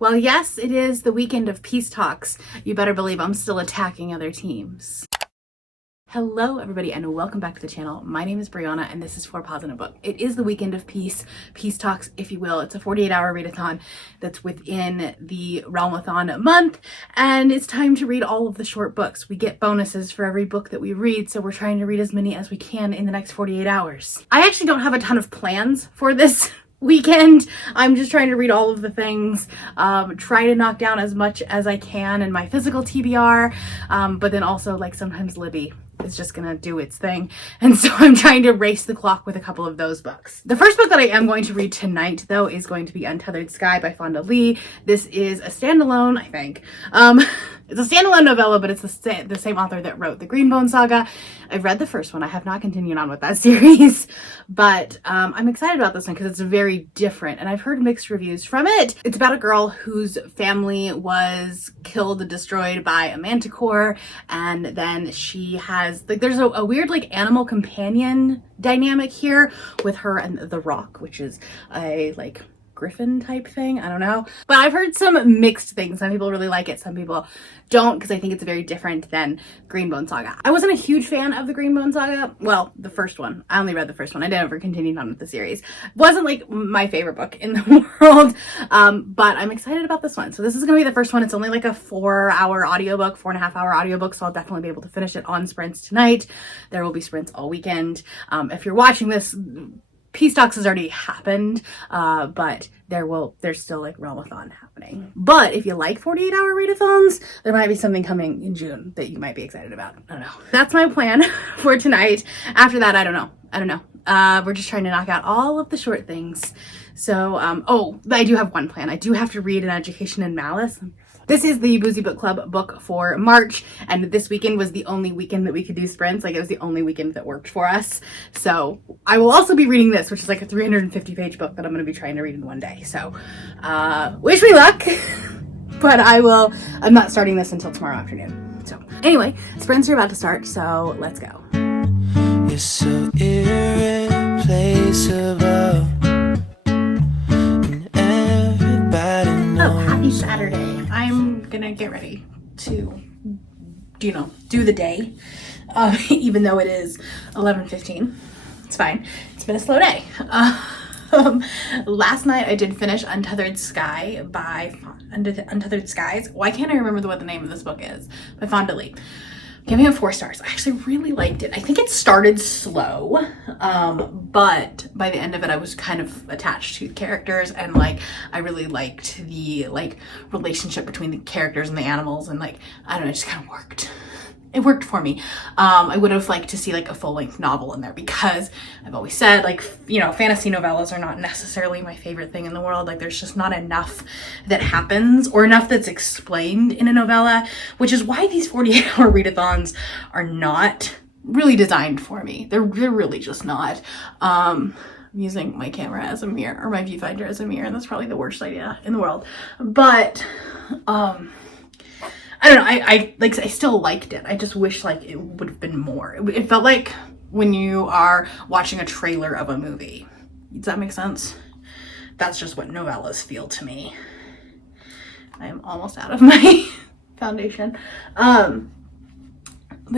Well, yes, it is the weekend of peace talks. You better believe I'm still attacking other teams. Hello, everybody, and welcome back to the channel. My name is Brianna, and this is For Pause in a Book. It is the weekend of peace talks, if you will. It's a 48-hour readathon that's within the Realmathon month, and it's time to read all of the short books. We get bonuses for every book that we read, so we're trying to read as many as we can in the next 48 hours. I actually don't have a ton of plans for this weekend. I'm just trying to read all of the things, try to knock down as much as I can in my physical TBR, but then also, like, sometimes Libby is just gonna do its thing, and so I'm trying to race the clock with a couple of those books. The first book that I am going to read tonight, though, is going to be Untethered Sky by Fonda Lee. This is a standalone, I think. It's a standalone novella, but it's the same author that wrote the Greenbone Saga. I've read the first one. I have not continued on with that series, but I'm excited about this one because it's very different, and I've heard mixed reviews from it. It's about a girl whose family was killed and destroyed by a manticore, and then she has, like, there's a weird, like, animal companion dynamic here with her and the Rock, which is a, like, griffin type thing. I don't know, but I've heard some mixed things. Some people really like it, some people don't, because I think it's very different than Greenbone Saga. I wasn't a huge fan of the Greenbone Saga. Well, the first one. I only read the first one. I never continued on with the series. It wasn't like my favorite book in the world, but I'm excited about this one. So this is gonna be the first one. It's only like a 4-hour audiobook, 4.5-hour audiobook, so I'll definitely be able to finish it on sprints tonight. There will be sprints all weekend. If you're watching this, Peace Talks has already happened, but there's still, like, Realmathon happening. But if you like 48-hour readathons, there might be something coming in June that you might be excited about. I don't know. That's my plan for tonight. After that, I don't know. We're just trying to knock out all of the short things. So, oh, I do have one plan. I do have to read An Education in Malice. This is the Boozy Book Club book for March, and this weekend was the only weekend that we could do sprints. Like, it was the only weekend that worked for us. So I will also be reading this, which is like a 350-page book that I'm going to be trying to read in one day. So wish me luck, but I'm not starting this until tomorrow afternoon. So anyway, sprints are about to start, so let's go. You're so irreplaceable. Oh, happy Saturday. I'm gonna get ready to, do the day, even though it is 11:15. It's fine. It's been a slow day. Last night I did finish Untethered Skies. Why can't I remember what the name of this book is? By Fonda Lee. Giving it 4 stars. I actually really liked it. I think it started slow, but by the end of it, I was kind of attached to the characters, and, like, I really liked the, like, relationship between the characters and the animals, and, like, I don't know, it just kind of worked. It worked for me. I would have liked to see, like, a full-length novel in there, because I've always said, like, fantasy novellas are not necessarily my favorite thing in the world. Like, there's just not enough that happens, or enough that's explained in a novella, which is why these 48-hour readathons are not really designed for me. They're really just not. I'm using my camera as a mirror, or my viewfinder as a mirror, and that's probably the worst idea in the world. But, I don't know, I still liked it. I just wish, like, it would have been more. It felt like when you are watching a trailer of a movie. Does that make sense? That's just what novellas feel to me. I am almost out of my foundation. But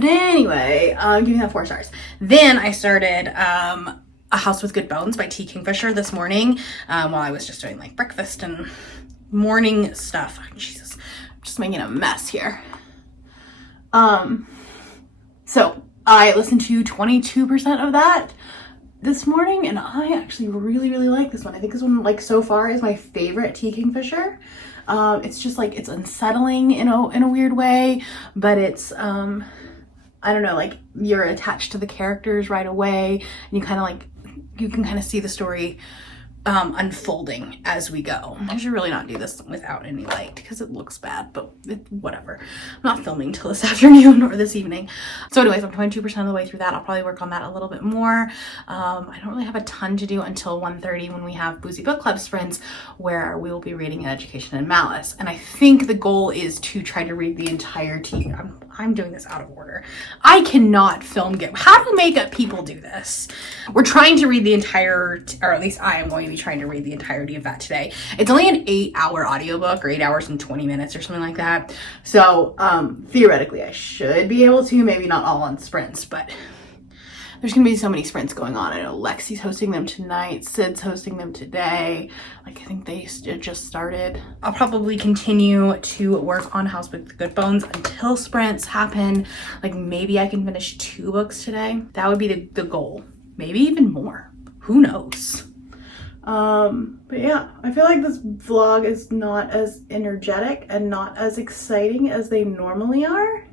anyway, giving that 4 stars. Then I started A House with Good Bones by T. Kingfisher this morning, while I was just doing, like, breakfast and morning stuff. Jesus. Just making a mess here. So I listened to 22% of that this morning, and I actually really, really like this one. I think this one, like, so far is my favorite T. Kingfisher. It's just, like, it's unsettling in a weird way, but it's, I don't know, like, you're attached to the characters right away, and you kind of, like, you can kind of see the story unfolding as we go. I should really not do this without any light because it looks bad, but whatever. I'm not filming till this afternoon or this evening. So anyways, I'm 22% of the way through that. I'll probably work on that a little bit more. I don't really have a ton to do until 1:30 when we have Boozy Book Club sprints, where we will be reading An Education in Malice. And I think the goal is to try to read the entirety. I'm doing this out of order. I cannot film get. How do makeup people do this? We're trying to read the entire, or at least I am going to be trying to read the entirety of that today. It's only an 8-hour audiobook, or 8 hours and 20 minutes or something like that. So theoretically I should be able to, maybe not all on sprints, but there's gonna be so many sprints going on. I know Lexi's hosting them tonight, Sid's hosting them today. Like, I think they just started. I'll probably continue to work on House with Good Bones until sprints happen. Like, maybe I can finish 2 books today. That would be the goal. Maybe even more. Who knows? But yeah, I feel like this vlog is not as energetic and not as exciting as they normally are.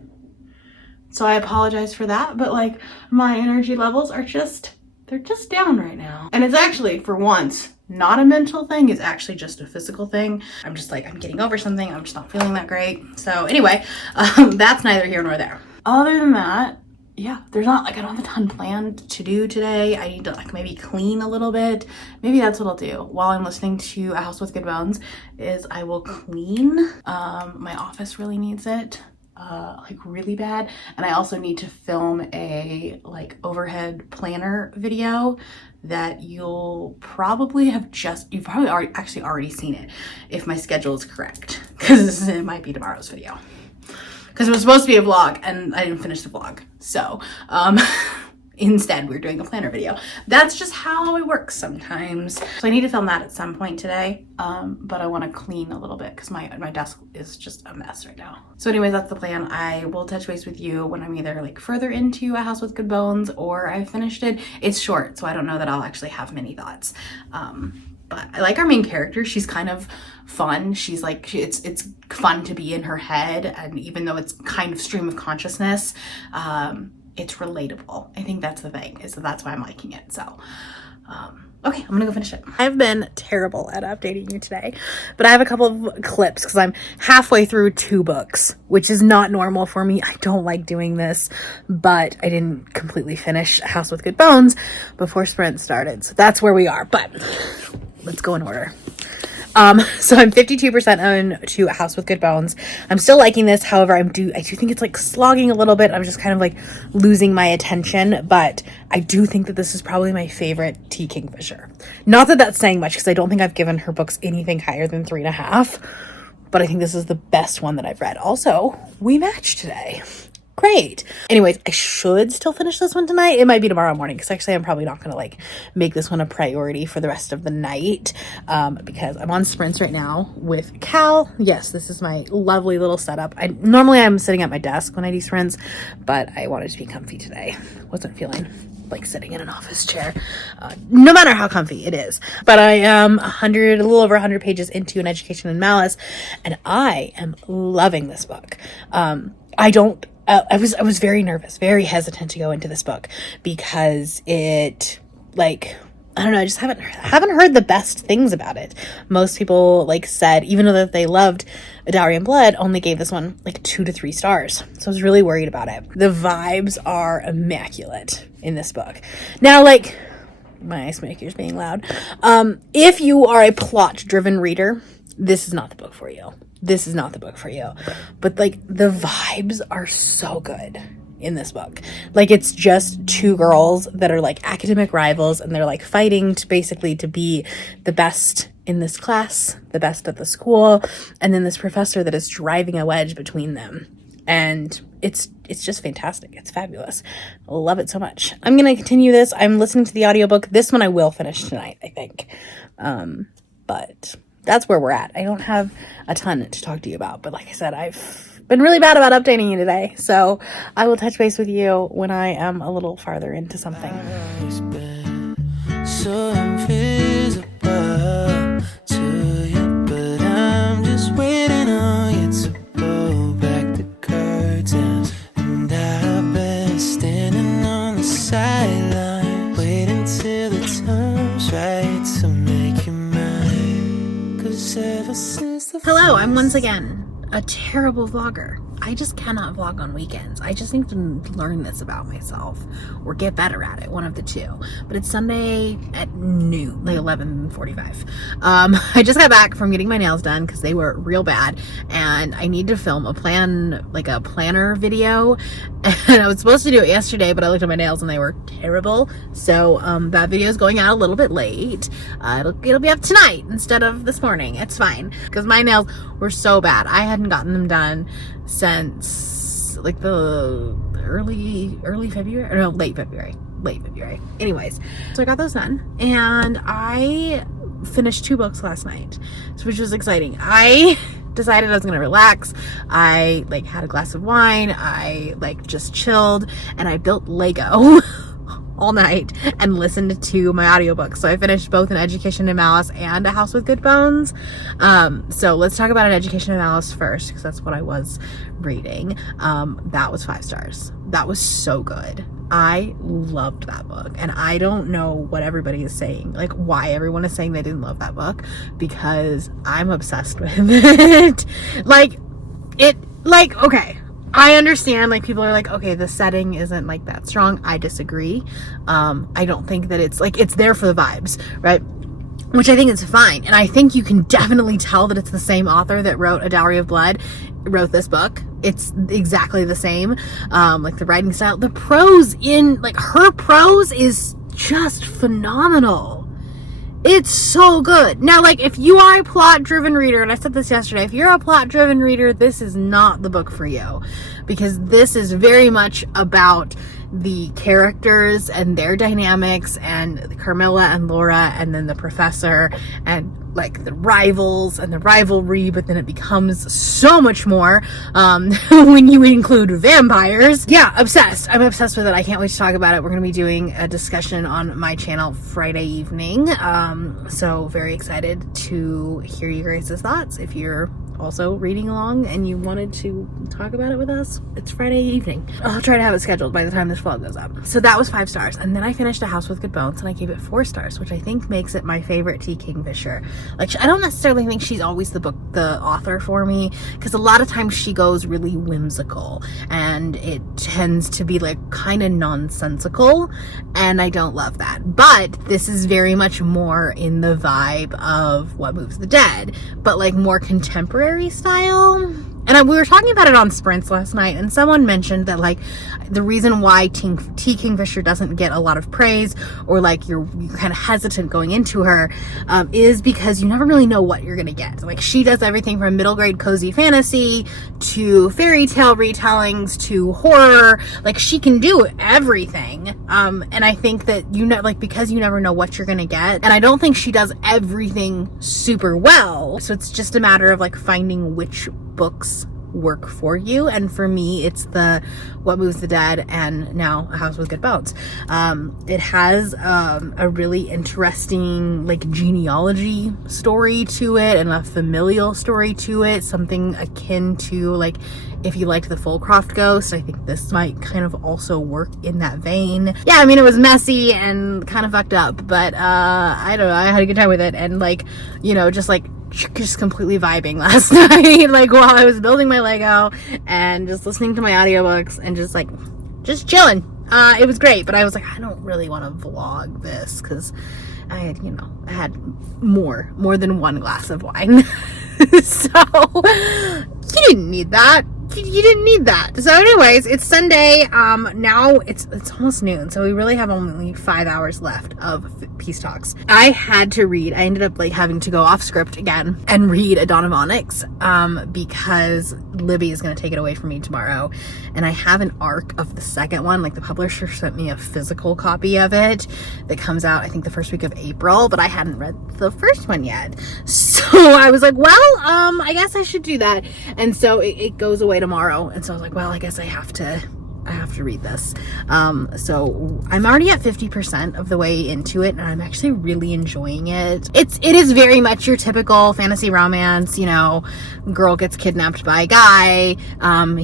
So I apologize for that, but like my energy levels are they're just down right now. And it's actually, for once, not a mental thing, it's actually just a physical thing. I'm just like, I'm getting over something, I'm just not feeling that great. So anyway, that's neither here nor there. Other than that, yeah, there's not like, I don't have a ton planned to do today. I need to like maybe clean a little bit. Maybe that's what I'll do while I'm listening to A House with Good Bones, is I will clean. My office really needs it. Like really bad, and I also need to film a like overhead planner video that you'll probably have you've probably already seen it if my schedule is correct, because it might be tomorrow's video, because it was supposed to be a vlog and I didn't finish the vlog, so instead we're doing a planner video. That's just how it works sometimes. So I need to film that at some point today, but I want to clean a little bit because my desk is just a mess right now. So anyways, that's the plan. I will touch base with you when I'm either like further into A House with Good Bones or I finished it. It's short, so I don't know that I'll actually have many thoughts. But I like our main character. She's kind of fun. She's like, it's fun to be in her head, and even though it's kind of stream of consciousness, it's relatable. I think that's the thing, is that's why I'm liking it. So, okay, I'm gonna go finish it. I've been terrible at updating you today, but I have a couple of clips because I'm halfway through 2 books, which is not normal for me. I don't like doing this, but I didn't completely finish House with Good Bones before sprint started. So that's where we are, but let's go in order. So I'm 52% on to A House with Good Bones. I'm still liking this. However, I do think it's like slogging a little bit. I'm just kind of like losing my attention, but I do think that this is probably my favorite T. Kingfisher. Not that that's saying much, because I don't think I've given her books anything higher than 3.5, but I think this is the best one that I've read. Also, we matched today. Great. Anyways, I should still finish this one tonight. It might be tomorrow morning, because actually I'm probably not going to like make this one a priority for the rest of the night, because I'm on sprints right now with Cal. Yes, this is my lovely little setup. Normally I'm sitting at my desk when I do sprints, but I wanted to be comfy today. Wasn't feeling like sitting in an office chair, no matter how comfy it is. But I am a little over 100 pages into An Education in Malice, and I am loving this book. I was very nervous, very hesitant to go into this book, because it, like, I don't know, I just haven't heard the best things about it. Most people like said, even though that they loved A Dowry in Blood, only gave this one like 2 to 3 stars. So I was really worried about it. The vibes are immaculate in this book. Now, like, my ice maker's being loud. If you are a plot-driven reader, this is not the book for you. This is not the book for you. But like, the vibes are so good in this book. Like, it's just 2 girls that are like academic rivals, and they're like fighting to basically to be the best in this class, the best at the school, and then this professor that is driving a wedge between them. And it's just fantastic. It's fabulous. I love it so much. I'm going to continue this. I'm listening to the audiobook. This one I will finish tonight, I think. But that's where we're at. I don't have a ton to talk to you about, but like I said, I've been really bad about updating you today. So I will touch base with you when I am a little farther into something. So invisible to you, but I'm just waiting on you to pull back the curtains. And I've been standing on the sideline, waiting till the time's right to make you mine. Hello, I'm once again a terrible vlogger. I just cannot vlog on weekends. I just need to learn this about myself or get better at it, one of the two. But it's Sunday at noon, like 11:45. I just got back from getting my nails done because they were real bad, and I need to film a planner video, and I was supposed to do it yesterday, but I looked at my nails and they were terrible. So that video is going out a little bit late. It'll be up tonight instead of this morning. It's fine because my nails were so bad. I hadn't gotten them done since like the early February, or no, late February. Anyways, so I got those done, and I finished 2 books last night, which was exciting. I decided I was gonna relax. I like had a glass of wine. I like just chilled, and I built Lego all night and listened to my audiobooks. So I finished both An Education in Malice and A House with Good Bones. So let's talk about An Education in Malice first, because that's what I was reading. That was 5 stars. That was so good. I loved that book, and I don't know what everybody is saying, like why everyone is saying they didn't love that book, because I'm obsessed with it. Okay, I understand, like, people are like, okay, the setting isn't like that strong. I disagree. I don't think that it's like, it's there for the vibes, right? Which I think is fine. And I think you can definitely tell that it's the same author that wrote A Dowry of Blood wrote this book. It's exactly the same. Like the writing style, the prose in, like, her prose is just phenomenal. It's so good. Now, like, if you are a plot-driven reader, and I said this yesterday, if you're a plot-driven reader, this is not the book for you, because this is very much about the characters and their dynamics, and Carmilla and Laura, and then the professor, and like the rivals and the rivalry, but then it becomes so much more when you include vampires. Yeah, obsessed. I'm obsessed with it. I can't wait to talk about it. We're going to be doing a discussion on my channel Friday evening. So very excited to hear you guys' thoughts. If you're also reading along and you wanted to talk about it with us, it's Friday evening. I'll try to have it scheduled by the time this vlog goes up. So that was 5 stars. And then I finished A House with Good Bones, and I gave it 4 stars, which I think makes it my favorite T. Kingfisher. Like, I don't necessarily think she's always the author for me, because a lot of times she goes really whimsical, and it tends to be like kind of nonsensical, and I don't love that. But this is very much more in the vibe of What Moves the Dead, but like more contemporary style. And we were talking about it on Sprints last night, and someone mentioned that, like, the reason why T. Kingfisher doesn't get a lot of praise, or like you're kind of hesitant going into her, is because you never really know what you're gonna get. Like, she does everything from middle grade cozy fantasy to fairy tale retellings to horror. Like, she can do everything. And I think that, because you never know what you're gonna get, and I don't think she does everything super well. So it's just a matter of like finding which books work for you, and for me it's the What Moves the Dead and now A House with Good Bones. It has a really interesting like genealogy story to it, and a familial story to it, something akin to, like, if you liked the Fulcroft Ghost, I think this might kind of also work in that vein. Yeah, I mean, it was messy and kind of fucked up, but I don't know, I had a good time with it, and like, you know, just completely vibing last night, like while I was building my Lego and just listening to my audiobooks and just chilling. It was great, but I was like, I don't really want to vlog this because I had more than 1 glass of wine. So you didn't need that. You didn't need that. So anyways, it's Sunday. Now it's almost noon, so we really have only 5 hours left of Peace Talks. I had to read. I ended up like having to go off script again and read A Dawn of Onyx, because Libby is going to take it away from me tomorrow, and I have an arc of the second one. Like, the publisher sent me a physical copy of it that comes out, I think, the first week of April, but I hadn't read the first one yet. So I was like, well, I guess I should do that. And so it goes away tomorrow, and so I was like, well, I guess I have to read this. So I'm already at 50% of the way into it, and I'm actually really enjoying it. It is very much your typical fantasy romance, you know, girl gets kidnapped by a guy,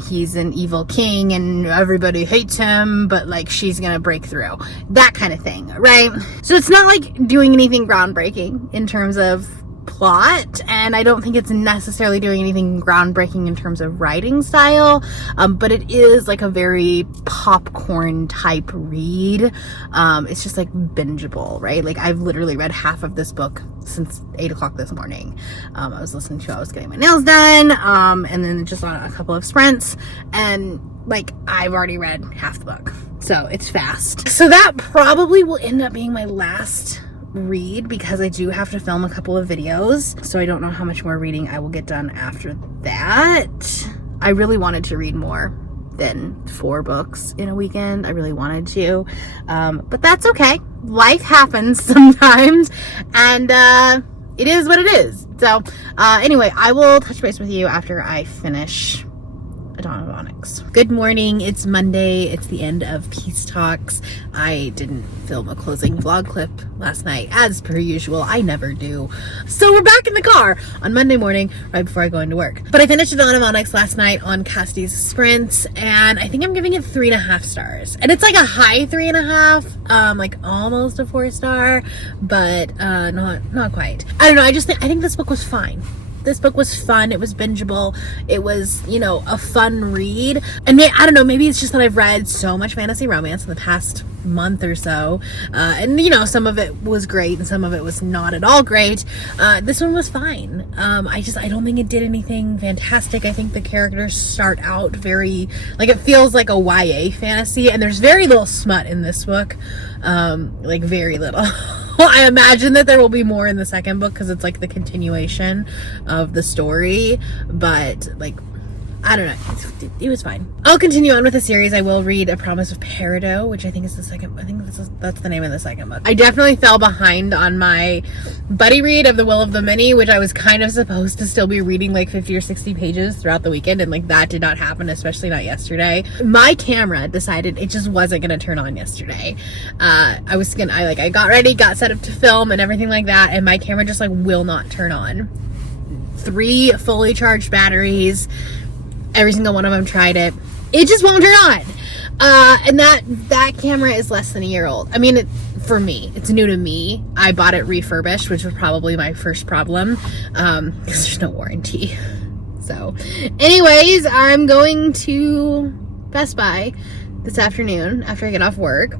he's an evil king and everybody hates him, but like she's gonna break through, that kind of thing, right? So it's not like doing anything groundbreaking in terms of plot, and I don't think it's necessarily doing anything groundbreaking in terms of writing style, but it is like a very popcorn type read. It's just like bingeable, right? Like I've literally read half of this book since 8 o'clock this morning. I was getting my nails done, and then just on a couple of sprints, and like I've already read half the book, so it's fast. So that probably will end up being my last read, because I do have to film a couple of videos, so I don't know how much more reading I will get done after that. I really wanted to read more than 4 books in a weekend. I really wanted to, but that's okay. Life happens sometimes, and it is what it is. So anyway, I will touch base with you after I finish A Dawn of Onyx. Good morning, it's Monday, it's the end of Peace Talks. I didn't film a closing vlog clip last night, as per usual. I never do. So we're back in the car on Monday morning, right before I go into work. But I finished A Dawn of Onyx last night on Cassidy's sprints, and I think I'm giving it 3.5 stars. And it's like a high 3.5, like almost a 4-star, but not quite. I don't know, I think this book was fine. This book was fun. It was bingeable. It was, you know, a fun read. And I don't know, maybe it's just that I've read so much fantasy romance in the past month or so. And, you know, some of it was great and some of it was not at all great. This one was fine. I don't think it did anything fantastic. I think the characters start out very, like, it feels like a YA fantasy, and there's very little smut in this book. Like, very little. Well, I imagine that there will be more in the second book because it's like the continuation of the story, but like, I don't know, it was fine. I'll continue on with the series. I will read A Promise of Peridot, which I think is the second, that's the name of the second book. I definitely fell behind on my buddy read of The Will of the Many, which I was kind of supposed to still be reading like 50 or 60 pages throughout the weekend, and like that did not happen, especially not yesterday. My camera decided it just wasn't gonna turn on yesterday. I got ready, got set up to film and everything like that, and my camera just like will not turn on. 3 fully charged batteries, every single one of them tried it. It just won't turn on. And that camera is less than a year old. I mean, for me, it's new to me. I bought it refurbished, which was probably my first problem, because there's no warranty. So anyways, I'm going to Best Buy this afternoon after I get off work.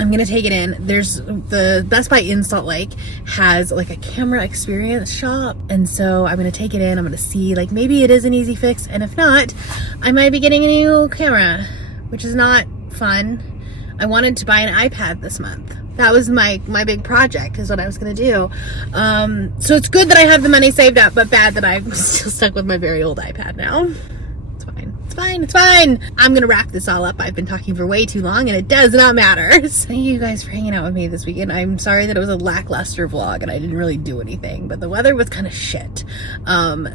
I'm gonna take it in. There's the Best Buy in Salt Lake has like a camera experience shop, and so I'm gonna take it in. I'm gonna see, like, maybe it is an easy fix, and if not, I might be getting a new camera, which is not fun. I wanted to buy an iPad this month. That was my big project, is what I was gonna do. So it's good that I have the money saved up, but bad that I'm still stuck with my very old iPad now. It's fine. I'm gonna wrap this all up. I've been talking for way too long, and it does not matter. Thank you guys for hanging out with me this weekend. I'm sorry that it was a lackluster vlog and I didn't really do anything, but the weather was kind of shit.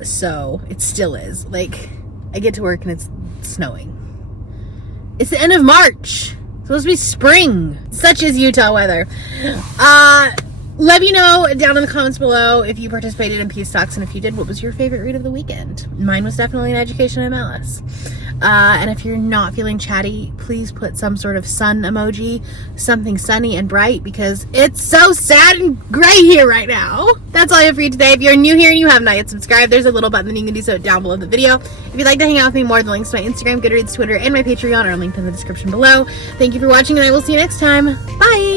So it still is. Like, I get to work and it's snowing. It's the end of March. It's supposed to be spring. Such is Utah weather. Let me know down in the comments below if you participated in Peace Talks, and if you did, what was your favorite read of the weekend? Mine was definitely An Education in Malice. And if you're not feeling chatty, please put some sort of sun emoji, something sunny and bright, because it's so sad and gray here right now. That's all I have for you today. If you're new here and you have not yet subscribed, there's a little button that you can do so down below the video. If you'd like to hang out with me more, the links to my Instagram, Goodreads, Twitter, and my Patreon are linked in the description below. Thank you for watching, and I will see you next time. Bye!